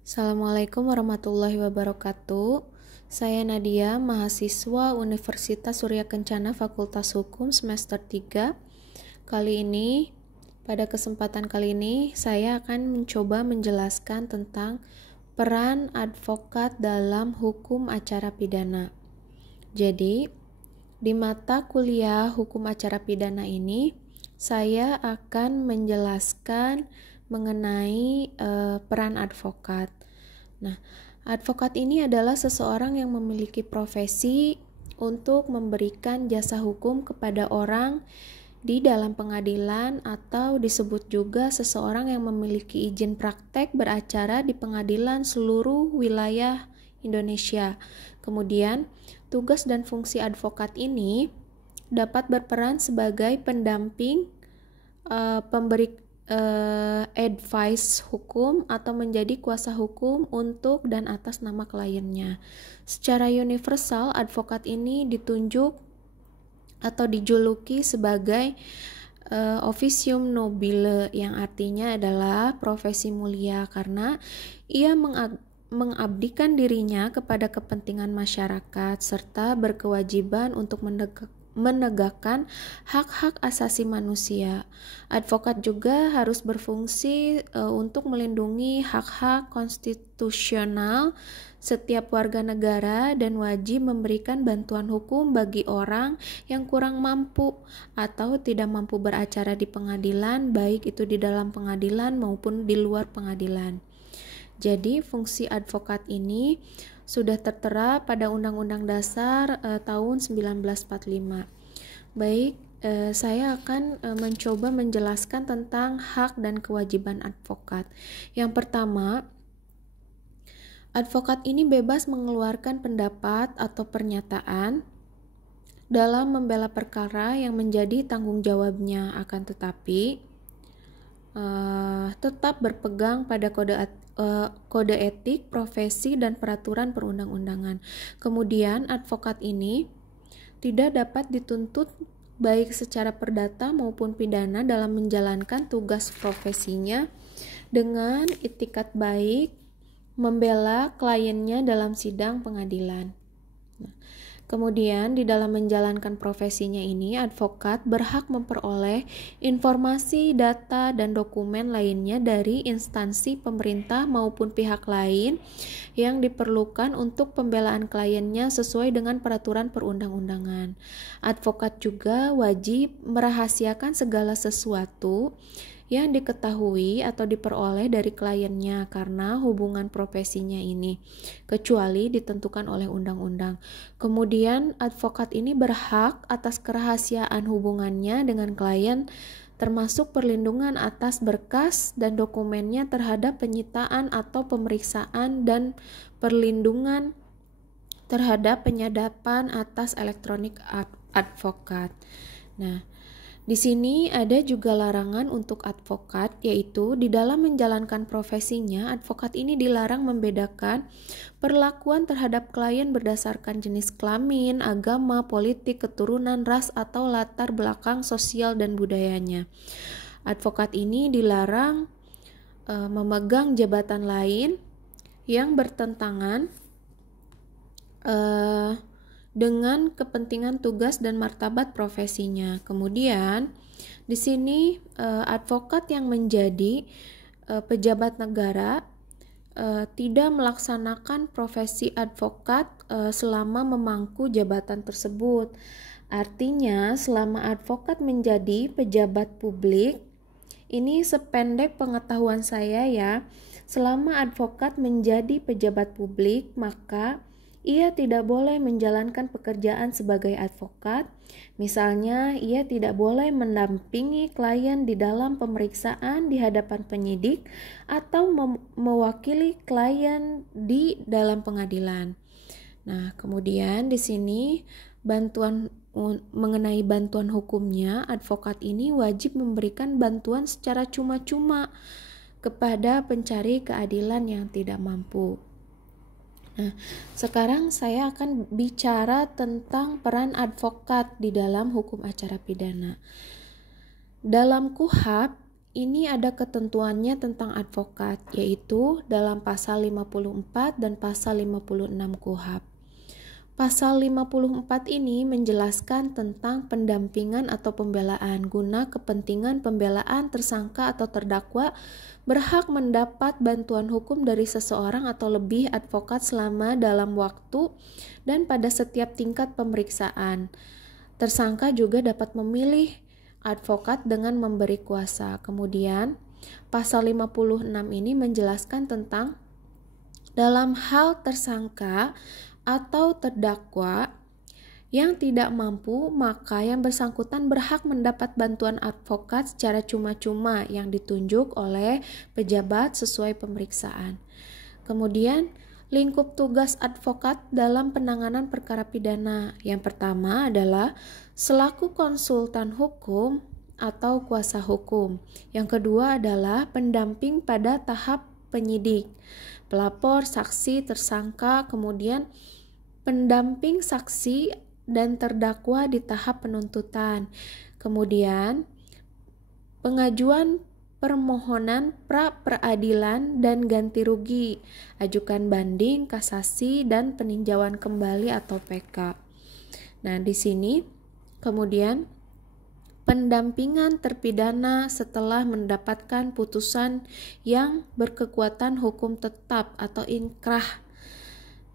Assalamualaikum warahmatullahi wabarakatuh. Saya Nadia, mahasiswa Universitas Surya Kencana Fakultas Hukum semester 3. Pada kesempatan kali ini, saya akan mencoba menjelaskan tentang peran advokat dalam hukum acara pidana. Jadi, di mata kuliah hukum acara pidana ini, saya akan menjelaskan mengenai peran advokat. Nah, advokat ini adalah seseorang yang memiliki profesi untuk memberikan jasa hukum kepada orang di dalam pengadilan, atau disebut juga seseorang yang memiliki izin praktek beracara di pengadilan seluruh wilayah Indonesia. Kemudian, tugas dan fungsi advokat ini dapat berperan sebagai pendamping, pemberi advice hukum, atau menjadi kuasa hukum untuk dan atas nama kliennya. Secara universal, advokat ini ditunjuk atau dijuluki sebagai officium nobile, yang artinya adalah profesi mulia karena ia mengabdikan dirinya kepada kepentingan masyarakat serta berkewajiban untuk menegakkan hak-hak asasi manusia. Advokat juga harus berfungsi untuk melindungi hak-hak konstitusional setiap warga negara dan wajib memberikan bantuan hukum bagi orang yang kurang mampu atau tidak mampu beracara di pengadilan, baik itu di dalam pengadilan maupun di luar pengadilan. Jadi, fungsi advokat ini sudah tertera pada Undang-Undang Dasar tahun 1945. Baik, saya akan mencoba menjelaskan tentang hak dan kewajiban advokat. Yang pertama, advokat ini bebas mengeluarkan pendapat atau pernyataan dalam membela perkara yang menjadi tanggung jawabnya, akan tetapi tetap berpegang pada kode etik, profesi, dan peraturan perundang-undangan. Kemudian, advokat ini tidak dapat dituntut baik secara perdata maupun pidana dalam menjalankan tugas profesinya dengan itikat baik membela kliennya dalam sidang pengadilan. Kemudian, di dalam menjalankan profesinya ini, advokat berhak memperoleh informasi, data, dan dokumen lainnya dari instansi pemerintah maupun pihak lain yang diperlukan untuk pembelaan kliennya sesuai dengan peraturan perundang-undangan. Advokat juga wajib merahasiakan segala sesuatu yang diketahui atau diperoleh dari kliennya karena hubungan profesinya ini, kecuali ditentukan oleh undang-undang. Kemudian, advokat ini berhak atas kerahasiaan hubungannya dengan klien, termasuk perlindungan atas berkas dan dokumennya terhadap penyitaan atau pemeriksaan, dan perlindungan terhadap penyadapan atas elektronik advokat. Nah, di sini ada juga larangan untuk advokat, yaitu di dalam menjalankan profesinya, advokat ini dilarang membedakan perlakuan terhadap klien berdasarkan jenis kelamin, agama, politik, keturunan, ras, atau latar belakang sosial dan budayanya. Advokat ini dilarang memegang jabatan lain yang bertentangan dengan kepentingan tugas dan martabat profesinya. Kemudian, di sini advokat yang menjadi pejabat negara tidak melaksanakan profesi advokat selama memangku jabatan tersebut. Artinya, selama advokat menjadi pejabat publik, ini sependek pengetahuan saya ya, selama advokat menjadi pejabat publik, maka ia tidak boleh menjalankan pekerjaan sebagai advokat. Misalnya, ia tidak boleh mendampingi klien di dalam pemeriksaan di hadapan penyidik atau mewakili klien di dalam pengadilan. Nah, kemudian di sini mengenai bantuan hukumnya, advokat ini wajib memberikan bantuan secara cuma-cuma kepada pencari keadilan yang tidak mampu. Nah, sekarang saya akan bicara tentang peran advokat di dalam hukum acara pidana. Dalam KUHP, ini ada ketentuannya tentang advokat, yaitu dalam pasal 54 dan pasal 56 KUHP. Pasal 54 ini menjelaskan tentang pendampingan atau pembelaan guna kepentingan pembelaan tersangka atau terdakwa berhak mendapat bantuan hukum dari seseorang atau lebih advokat selama dalam waktu dan pada setiap tingkat pemeriksaan. Tersangka juga dapat memilih advokat dengan memberi kuasa. Kemudian, pasal 56 ini menjelaskan tentang dalam hal tersangka atau terdakwa yang tidak mampu, maka yang bersangkutan berhak mendapat bantuan advokat secara cuma-cuma yang ditunjuk oleh pejabat sesuai pemeriksaan. Kemudian, lingkup tugas advokat dalam penanganan perkara pidana. Yang pertama adalah selaku konsultan hukum atau kuasa hukum. Yang kedua adalah pendamping pada tahap penyidik, pelapor, saksi, tersangka, kemudian pendamping saksi dan terdakwa di tahap penuntutan. Kemudian pengajuan permohonan pra-peradilan dan ganti rugi, ajukan banding, kasasi, dan peninjauan kembali atau PK. Nah, di sini kemudian pendampingan terpidana setelah mendapatkan putusan yang berkekuatan hukum tetap atau inkrah.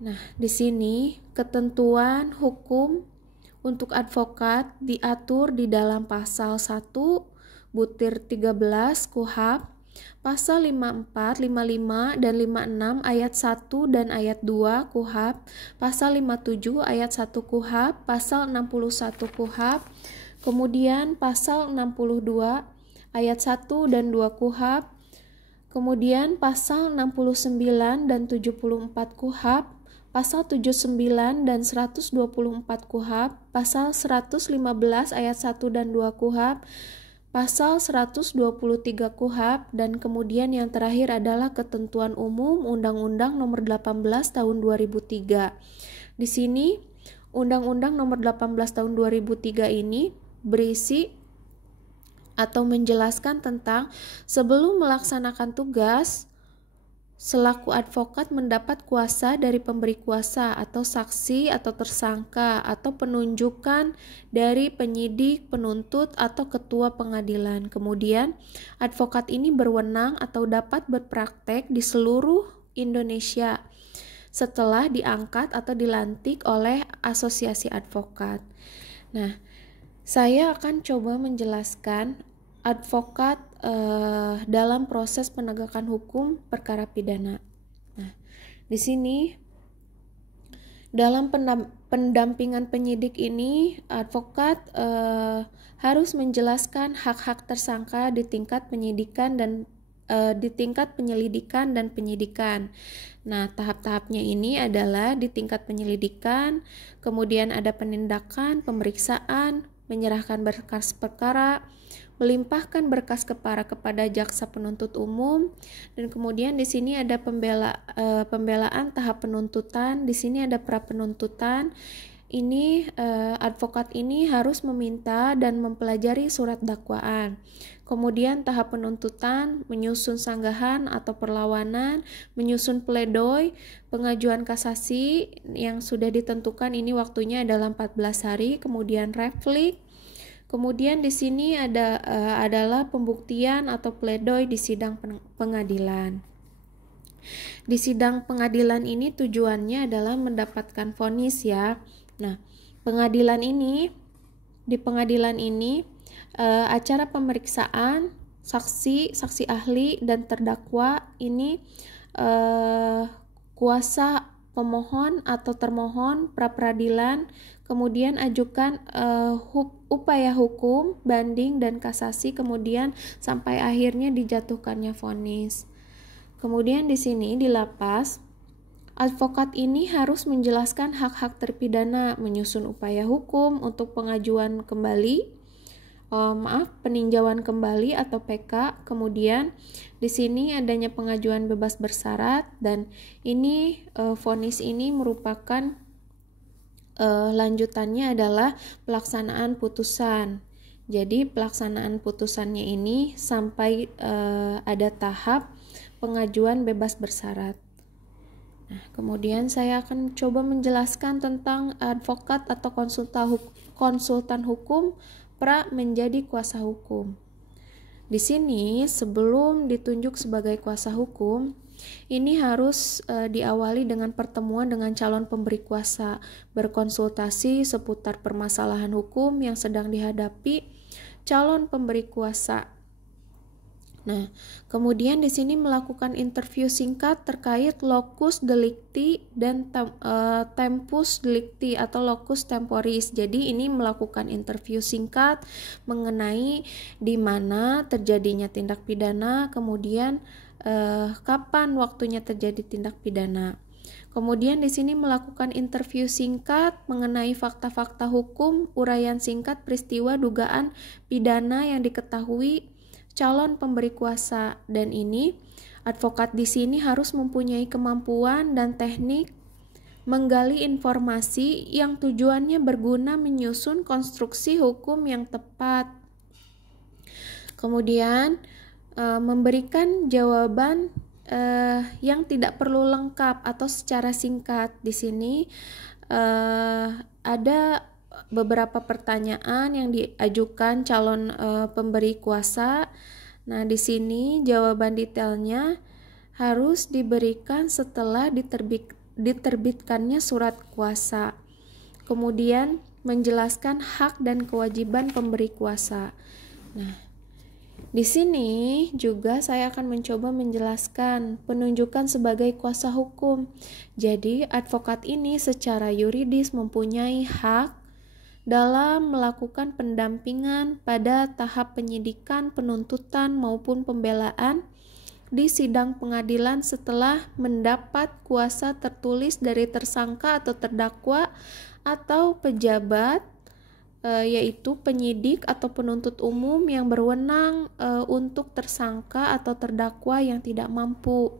Nah, di sini ketentuan hukum untuk advokat diatur di dalam pasal 1 butir 13 KUHP, pasal 54, 55, dan 56 ayat 1 dan ayat 2 KUHP, pasal 57 ayat 1 KUHP, pasal 61 KUHP, kemudian pasal 62 ayat 1 dan 2 KUHP, kemudian pasal 69 dan 74 KUHP, pasal 79 dan 124 KUHP, pasal 115 ayat 1 dan 2 KUHP, pasal 123 KUHP, dan kemudian yang terakhir adalah ketentuan umum Undang-Undang Nomor 18 Tahun 2003. Di sini Undang-Undang Nomor 18 Tahun 2003 ini berisi atau menjelaskan tentang sebelum melaksanakan tugas selaku advokat mendapat kuasa dari pemberi kuasa atau saksi atau tersangka atau penunjukan dari penyidik, penuntut, atau ketua pengadilan. Kemudian, advokat ini berwenang atau dapat berpraktek di seluruh Indonesia setelah diangkat atau dilantik oleh asosiasi advokat. Nah, saya akan coba menjelaskan advokat dalam proses penegakan hukum perkara pidana. Nah, di sini dalam pendampingan penyidik ini advokat harus menjelaskan hak-hak tersangka di tingkat penyidikan dan di tingkat penyelidikan dan penyidikan. Nah, tahap-tahapnya ini adalah di tingkat penyelidikan, kemudian ada penindakan, pemeriksaan, menyerahkan berkas perkara, melimpahkan berkas kepada jaksa penuntut umum, dan kemudian di sini ada pembelaan tahap penuntutan. Di sini ada pra penuntutan. Ini advokat ini harus meminta dan mempelajari surat dakwaan. Kemudian tahap penuntutan, menyusun sanggahan atau perlawanan, menyusun pledoi, pengajuan kasasi yang sudah ditentukan ini waktunya adalah 14 hari, kemudian replik. Kemudian di sini adalah pembuktian atau pledoi di sidang pengadilan. Di sidang pengadilan ini tujuannya adalah mendapatkan vonis ya. Nah, di pengadilan ini acara pemeriksaan saksi ahli dan terdakwa ini kuasa pemohon atau termohon pra-peradilan, kemudian ajukan upaya hukum, banding, dan kasasi, kemudian sampai akhirnya dijatuhkannya vonis. Kemudian di sini di lapas, advokat ini harus menjelaskan hak-hak terpidana, menyusun upaya hukum untuk pengajuan kembali, peninjauan kembali atau PK. Kemudian di sini adanya pengajuan bebas bersyarat, dan ini vonis ini merupakan lanjutannya adalah pelaksanaan putusan. Jadi pelaksanaan putusannya ini sampai ada tahap pengajuan bebas bersyarat. Nah, kemudian saya akan coba menjelaskan tentang advokat atau konsultan hukum pra menjadi kuasa hukum. Di sini sebelum ditunjuk sebagai kuasa hukum, ini harus diawali dengan pertemuan dengan calon pemberi kuasa, berkonsultasi seputar permasalahan hukum yang sedang dihadapi calon pemberi kuasa. Nah, kemudian di sini melakukan interview singkat terkait locus delicti dan tempus delicti atau locus temporis. Jadi ini melakukan interview singkat mengenai di mana terjadinya tindak pidana, kemudian kapan waktunya terjadi tindak pidana. Kemudian di sini melakukan interview singkat mengenai fakta-fakta hukum, uraian singkat peristiwa dugaan pidana yang diketahui calon pemberi kuasa, dan ini advokat di sini harus mempunyai kemampuan dan teknik menggali informasi yang tujuannya berguna menyusun konstruksi hukum yang tepat. Kemudian memberikan jawaban yang tidak perlu lengkap atau secara singkat. Di sini ada beberapa pertanyaan yang diajukan calon pemberi kuasa. Nah, di sini jawaban detailnya harus diberikan setelah diterbitkannya surat kuasa. Kemudian menjelaskan hak dan kewajiban pemberi kuasa. Nah, di sini juga saya akan mencoba menjelaskan penunjukan sebagai kuasa hukum. Jadi, advokat ini secara yuridis mempunyai hak dalam melakukan pendampingan pada tahap penyidikan, penuntutan, maupun pembelaan di sidang pengadilan setelah mendapat kuasa tertulis dari tersangka atau terdakwa atau pejabat, yaitu penyidik atau penuntut umum yang berwenang untuk tersangka atau terdakwa yang tidak mampu.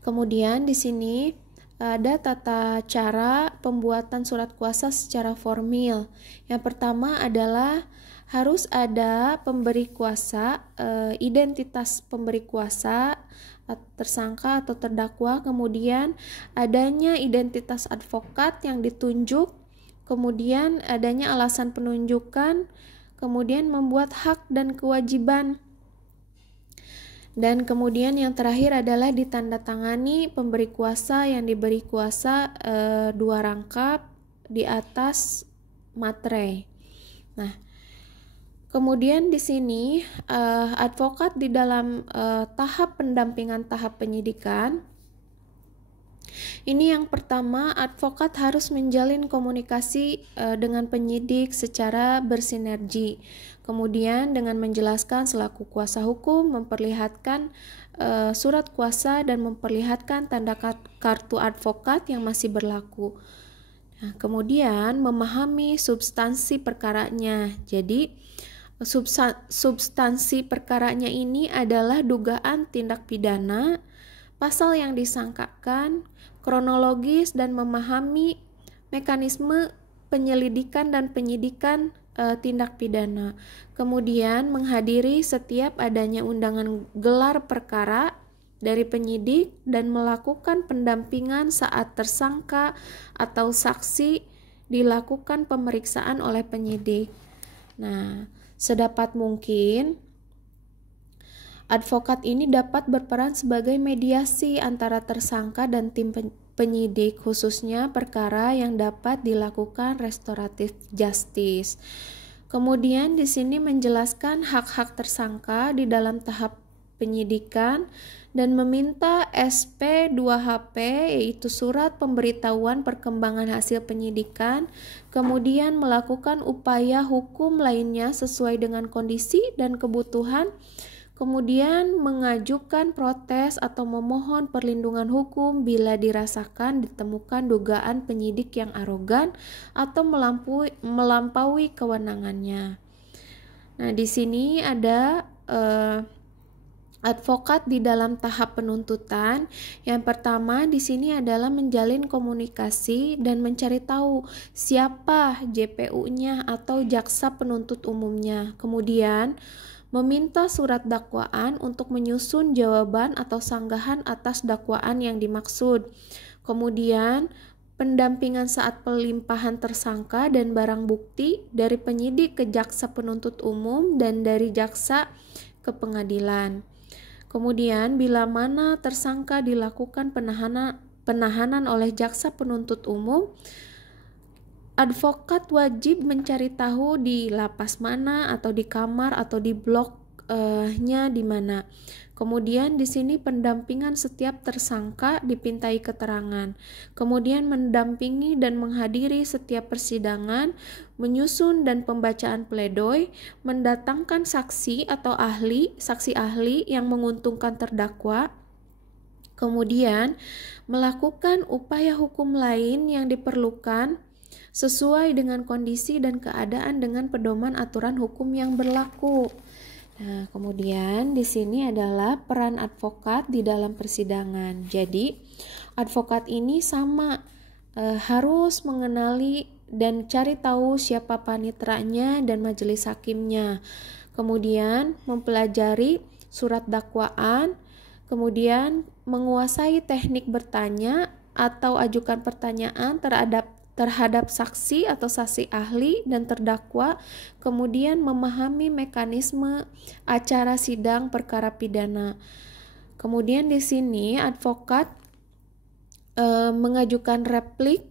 Kemudian di sini ada tata cara pembuatan surat kuasa secara formil. Yang pertama adalah harus ada pemberi kuasa, identitas pemberi kuasa, tersangka atau terdakwa, kemudian adanya identitas advokat yang ditunjuk, kemudian adanya alasan penunjukan, kemudian membuat hak dan kewajiban. Dan kemudian yang terakhir adalah ditandatangani pemberi kuasa yang diberi kuasa 2 rangkap di atas materai. Nah, kemudian di sini advokat di dalam tahap pendampingan tahap penyidikan. Ini yang pertama, advokat harus menjalin komunikasi dengan penyidik secara bersinergi. Kemudian dengan menjelaskan selaku kuasa hukum, memperlihatkan surat kuasa dan memperlihatkan tanda kartu advokat yang masih berlaku. Nah, kemudian memahami substansi perkaranya. Jadi substansi perkaranya ini adalah dugaan tindak pidana, pasal yang disangkakan, kronologis, dan memahami mekanisme penyelidikan dan penyidikan tindak pidana. Kemudian menghadiri setiap adanya undangan gelar perkara dari penyidik dan melakukan pendampingan saat tersangka atau saksi dilakukan pemeriksaan oleh penyidik. Nah, sedapat mungkin advokat ini dapat berperan sebagai mediasi antara tersangka dan tim penyidik, khususnya perkara yang dapat dilakukan restoratif justice. Kemudian di sini menjelaskan hak-hak tersangka di dalam tahap penyidikan dan meminta SP2HP, yaitu surat pemberitahuan perkembangan hasil penyidikan, kemudian melakukan upaya hukum lainnya sesuai dengan kondisi dan kebutuhan, kemudian mengajukan protes atau memohon perlindungan hukum bila dirasakan ditemukan dugaan penyidik yang arogan atau melampaui kewenangannya. Nah, di sini ada Advokat di dalam tahap penuntutan, yang pertama di sini adalah menjalin komunikasi dan mencari tahu siapa JPU-nya atau jaksa penuntut umumnya. Kemudian, meminta surat dakwaan untuk menyusun jawaban atau sanggahan atas dakwaan yang dimaksud. Kemudian, pendampingan saat pelimpahan tersangka dan barang bukti dari penyidik ke jaksa penuntut umum dan dari jaksa ke pengadilan. Kemudian, bila mana tersangka dilakukan penahanan oleh jaksa penuntut umum, advokat wajib mencari tahu di lapas mana atau di kamar atau di bloknya di mana. Kemudian di sini pendampingan setiap tersangka dipintai keterangan. Kemudian mendampingi dan menghadiri setiap persidangan, menyusun dan pembacaan pledoi, mendatangkan saksi atau saksi ahli yang menguntungkan terdakwa. Kemudian melakukan upaya hukum lain yang diperlukan sesuai dengan kondisi dan keadaan dengan pedoman aturan hukum yang berlaku. Nah, kemudian di sini adalah peran advokat di dalam persidangan. Jadi, advokat ini sama harus mengenali dan cari tahu siapa panitranya dan majelis hakimnya. Kemudian mempelajari surat dakwaan, kemudian menguasai teknik bertanya atau ajukan pertanyaan terhadap saksi atau saksi ahli dan terdakwa, kemudian memahami mekanisme acara sidang perkara pidana. Kemudian di sini advokat mengajukan replik,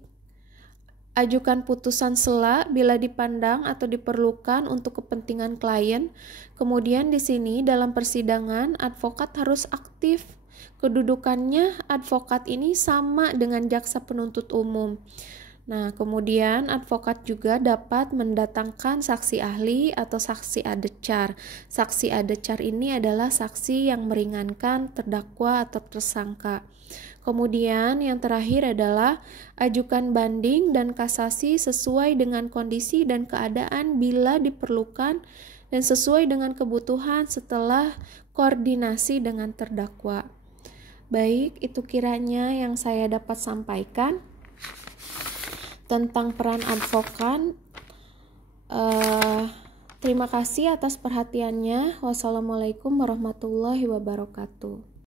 ajukan putusan sela bila dipandang atau diperlukan untuk kepentingan klien. Kemudian di sini dalam persidangan advokat harus aktif. Kedudukannya advokat ini sama dengan jaksa penuntut umum. Nah, kemudian advokat juga dapat mendatangkan saksi ahli atau saksi adecar. Saksi adecar ini adalah saksi yang meringankan terdakwa atau tersangka. Kemudian yang terakhir adalah ajukan banding dan kasasi sesuai dengan kondisi dan keadaan bila diperlukan dan sesuai dengan kebutuhan setelah koordinasi dengan terdakwa. Baik, itu kiranya yang saya dapat sampaikan tentang peran advokat. Terima kasih atas perhatiannya. Wassalamualaikum warahmatullahi wabarakatuh.